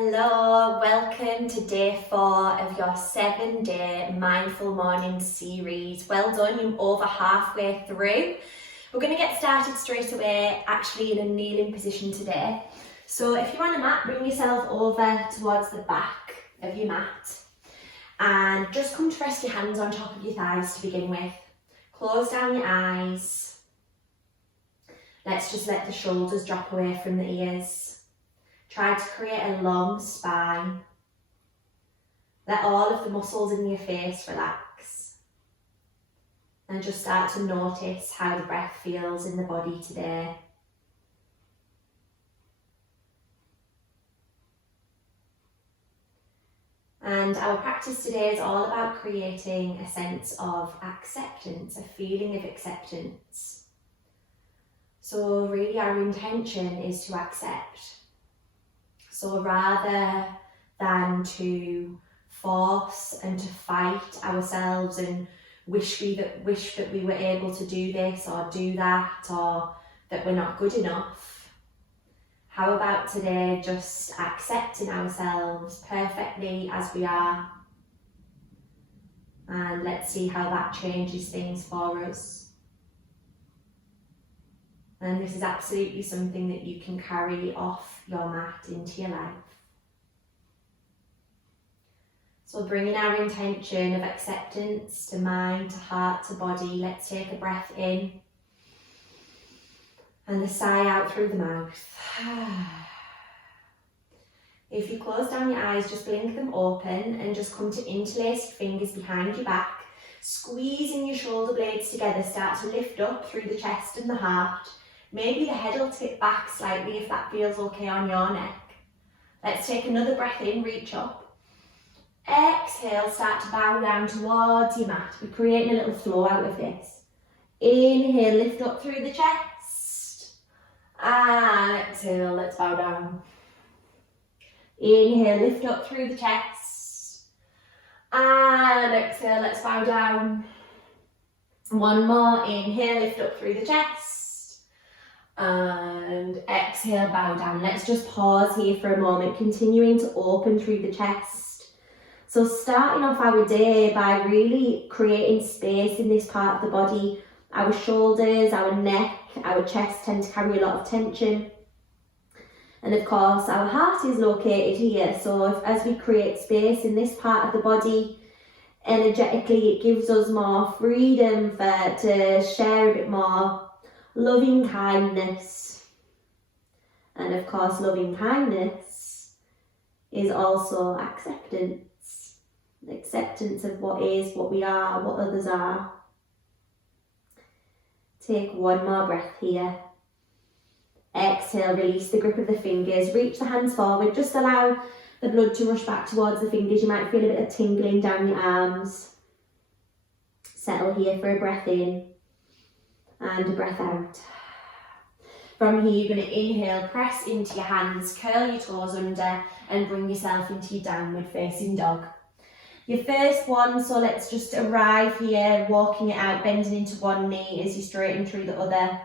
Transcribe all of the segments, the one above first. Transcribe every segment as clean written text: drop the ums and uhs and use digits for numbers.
Hello, welcome to day 4 of your 7-day Mindful Morning series. Well done, you're over halfway through. We're going to get started straight away, actually in a kneeling position today. So if you're on a mat, bring yourself over towards the back of your mat and just come to rest your hands on top of your thighs to begin with. Close down your eyes. Let's just let the shoulders drop away from the ears. Try to create a long spine. Let all of the muscles in your face relax. And just start to notice how the breath feels in the body today. And our practice today is all about creating a sense of acceptance, a feeling of acceptance. So really our intention is to accept. So rather than to force and to fight ourselves and wish that we were able to do this or do that, or that we're not good enough, how about today just accepting ourselves perfectly as we are? And let's see how that changes things for us. And this is absolutely something that you can carry off your mat into your life. So bringing our intention of acceptance to mind, to heart, to body, let's take a breath in and a sigh out through the mouth. If you close down your eyes, just blink them open and just come to interlaced fingers behind your back, squeezing your shoulder blades together, start to lift up through the chest and the heart. Maybe the head will tip back slightly if that feels okay on your neck. Let's take another breath in, reach up. Exhale, start to bow down towards your mat. We're creating a little flow out of this. Inhale, lift up through the chest. And exhale, let's bow down. Inhale, lift up through the chest. And exhale, let's bow down. One more, inhale, lift up through the chest. And exhale, bow down. Let's just pause here for a moment, continuing to open through the chest. So starting off our day by really creating space in this part of the body. Our shoulders, our neck, our chest tend to carry a lot of tension. And of course, our heart is located here. So as we create space in this part of the body, energetically, it gives us more freedom to share a bit more loving kindness. And of course, loving kindness is also acceptance. Acceptance of what is, what we are, what others are. Take one more breath here. Exhale, release the grip of the fingers, reach the hands forward, just allow the blood to rush back towards the fingers. You might feel a bit of tingling down your arms. Settle here for a breath in and a breath out. From here, you're going to inhale, press into your hands, curl your toes under and bring yourself into your downward facing dog. Your first one, so let's just arrive here, walking it out, bending into one knee as you straighten through the other.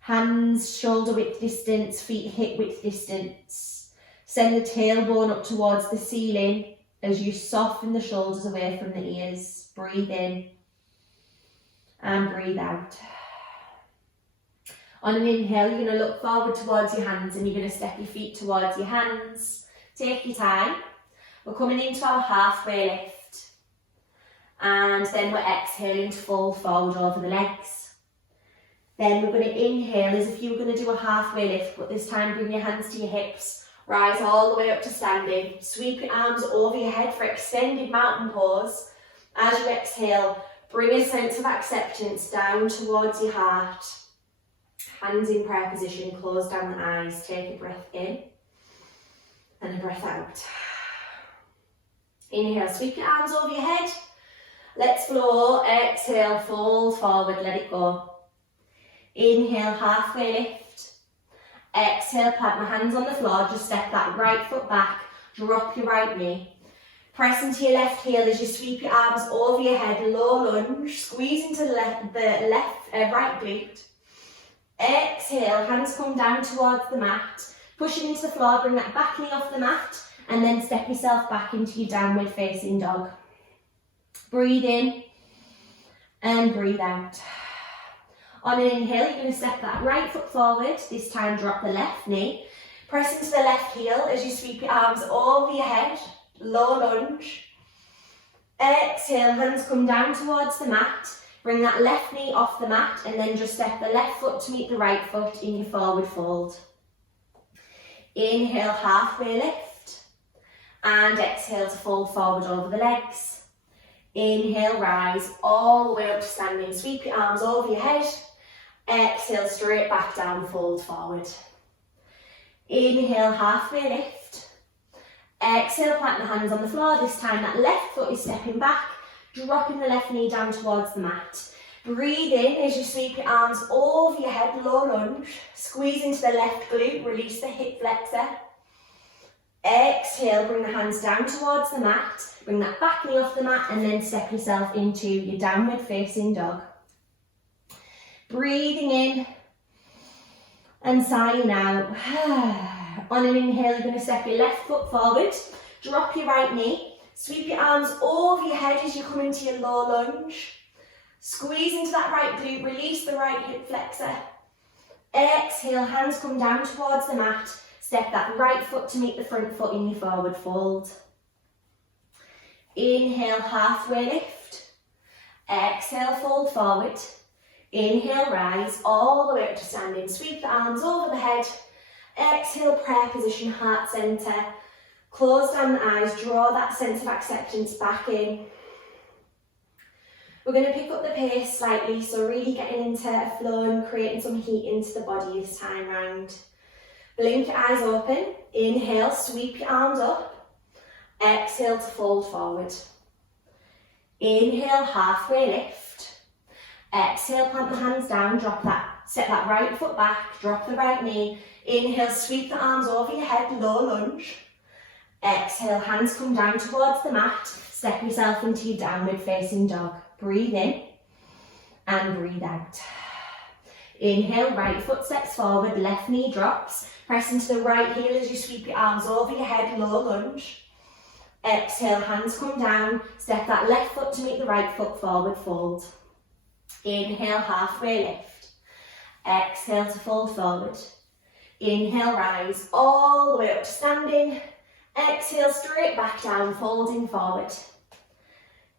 Hands shoulder width distance, feet hip width distance. Send the tailbone up towards the ceiling as you soften the shoulders away from the ears. Breathe in and breathe out. On an inhale, you're going to look forward towards your hands and you're going to step your feet towards your hands. Take your time. We're coming into our halfway lift. And then we're exhaling to fold forward over the legs. Then we're going to inhale as if you were going to do a halfway lift, but this time bring your hands to your hips. Rise all the way up to standing. Sweep your arms over your head for extended mountain pose. As you exhale, bring a sense of acceptance down towards your heart. Hands in prayer position, close down the eyes, take a breath in and a breath out. Inhale, sweep your arms over your head. Let's flow, exhale, fold forward, let it go. Inhale, halfway lift. Exhale, plant my hands on the floor, just step that right foot back, drop your right knee. Press into your left heel as you sweep your arms over your head, low lunge, squeeze into the right glute. Exhale, hands come down towards the mat. Pushing into the floor, bring that back knee off the mat, and then step yourself back into your downward facing dog. Breathe in and breathe out. On an inhale, you're going to step that right foot forward, this time drop the left knee. Press into the left heel as you sweep your arms over your head, low lunge. Exhale, hands come down towards the mat. Bring that left knee off the mat and then just step the left foot to meet the right foot in your forward fold. Inhale, halfway lift. And exhale to fold forward over the legs. Inhale, rise all the way up to standing. Sweep your arms over your head. Exhale, straight back down, fold forward. Inhale, halfway lift. Exhale, plant the hands on the floor. This time that left foot is stepping back, dropping the left knee down towards the mat. Breathe in as you sweep your arms over your head, low lunge. Squeeze into the left glute, release the hip flexor. Exhale, bring the hands down towards the mat. Bring that back knee off the mat and then step yourself into your downward facing dog. Breathing in and sighing out. On an inhale, you're going to step your left foot forward, drop your right knee, sweep your arms over your head as you come into your low lunge. Squeeze into that right glute, release the right hip flexor. Exhale, hands come down towards the mat. Step that right foot to meet the front foot in your forward fold. Inhale, halfway lift. Exhale, fold forward. Inhale, rise all the way up to standing. Sweep the arms over the head. Exhale, prayer position, heart centre. Close down the eyes, draw that sense of acceptance back in. We're going to pick up the pace slightly, so really getting into a flow and creating some heat into the body this time round. Blink your eyes open. Inhale, sweep your arms up. Exhale to fold forward. Inhale, halfway lift. Exhale, plant the hands down, drop that. Step that right foot back, drop the right knee. Inhale, sweep the arms over your head, low lunge. Exhale, hands come down towards the mat. Step yourself into your downward facing dog. Breathe in and breathe out. Inhale, right foot steps forward, left knee drops. Press into the right heel as you sweep your arms over your head, low lunge. Exhale, hands come down. Step that left foot to meet the right foot, forward fold. Inhale, halfway lift. Exhale to fold forward. Inhale, rise all the way up to standing. Exhale, straight back down, folding forward.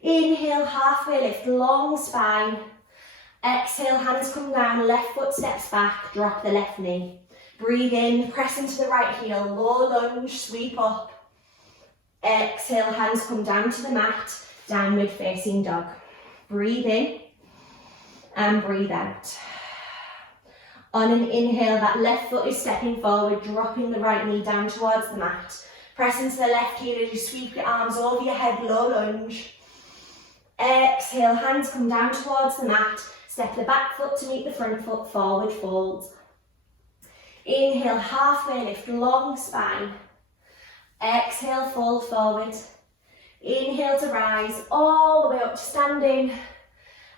Inhale, halfway lift, long spine. Exhale, hands come down, left foot steps back, drop the left knee. Breathe in, press into the right heel, low lunge, sweep up. Exhale, hands come down to the mat, downward facing dog. Breathe in and breathe out. On an inhale, that left foot is stepping forward, dropping the right knee down towards the mat. Press into the left heel as you sweep your arms over your head, low lunge. Exhale, hands come down towards the mat. Step the back foot to meet the front foot, forward fold. Inhale, halfway lift, long spine. Exhale, fold forward. Inhale to rise all the way up to standing.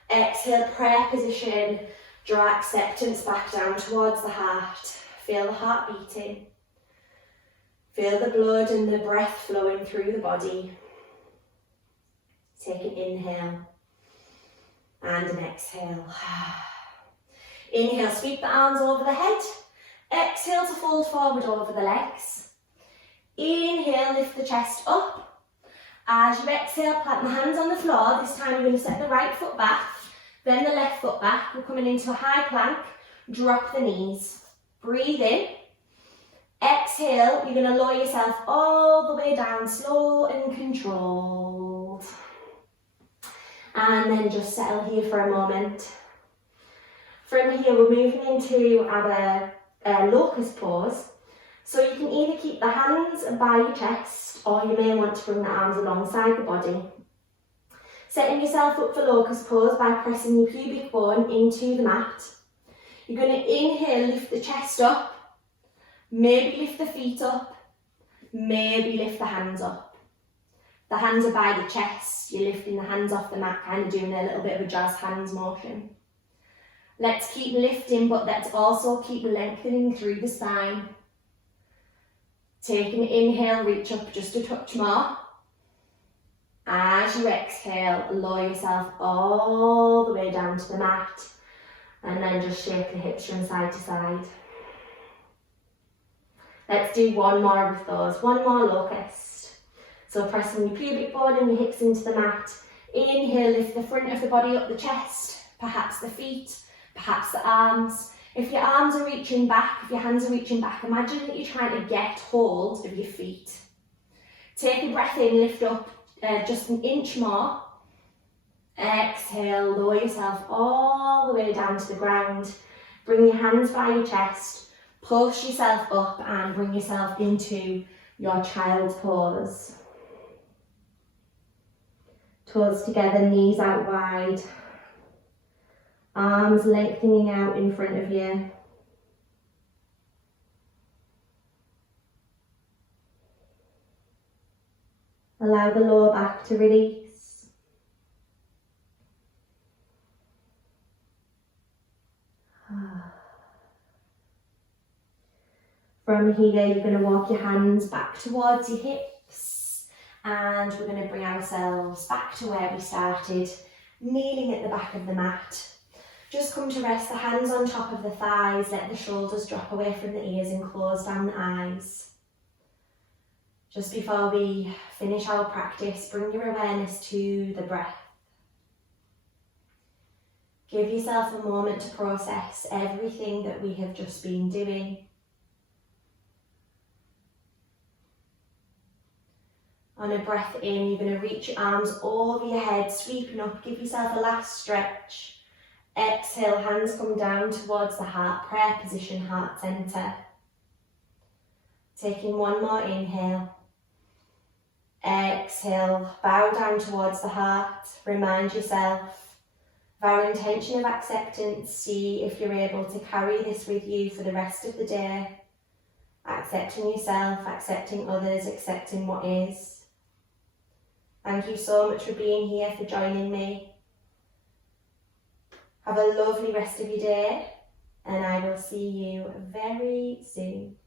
Exhale, prayer position. Draw acceptance back down towards the heart. Feel the heart beating. Feel the blood and the breath flowing through the body. Take an inhale and an exhale. Inhale, sweep the arms over the head. Exhale to fold forward over the legs. Inhale, lift the chest up. As you exhale, plant the hands on the floor. This time you're going to step the right foot back, then the left foot back. We're coming into a high plank. Drop the knees. Breathe in. Exhale, you're going to lower yourself all the way down, slow and controlled. And then just settle here for a moment. From here, we're moving into our Locus Pose. So you can either keep the hands by your chest, or you may want to bring the arms alongside the body. Setting yourself up for Locus Pose by pressing your pubic bone into the mat. You're going to inhale, lift the chest up. Maybe lift the feet up. Maybe lift the hands up. The hands are by the chest. You're lifting the hands off the mat, kind of doing a little bit of a jazz hands motion. Let's keep lifting, but let's also keep lengthening through the spine. Take an inhale, reach up just a touch more. As you exhale, lower yourself all the way down to the mat, and then just shake the hips from side to side. Let's do one more of those, one more locust. So pressing your pubic bone and your hips into the mat. Inhale, lift the front of the body up the chest, perhaps the feet, perhaps the arms. If your arms are reaching back, if your hands are reaching back, imagine that you're trying to get hold of your feet. Take a breath in, lift up just an inch more. Exhale, lower yourself all the way down to the ground. Bring your hands by your chest, push yourself up and bring yourself into your child's pose. Toes together, knees out wide. Arms lengthening out in front of you. Allow the lower back to release. From here, you're going to walk your hands back towards your hips, and we're going to bring ourselves back to where we started, kneeling at the back of the mat. Just come to rest the hands on top of the thighs, let the shoulders drop away from the ears and close down the eyes. Just before we finish our practice, bring your awareness to the breath. Give yourself a moment to process everything that we have just been doing. On a breath in, you're going to reach your arms over your head, sweeping up, give yourself a last stretch. Exhale, hands come down towards the heart, prayer position, heart centre. Taking one more inhale. Exhale, bow down towards the heart, remind yourself of our intention of acceptance. See if you're able to carry this with you for the rest of the day. Accepting yourself, accepting others, accepting what is. Thank you so much for being here, for joining me. Have a lovely rest of your day, and I will see you very soon.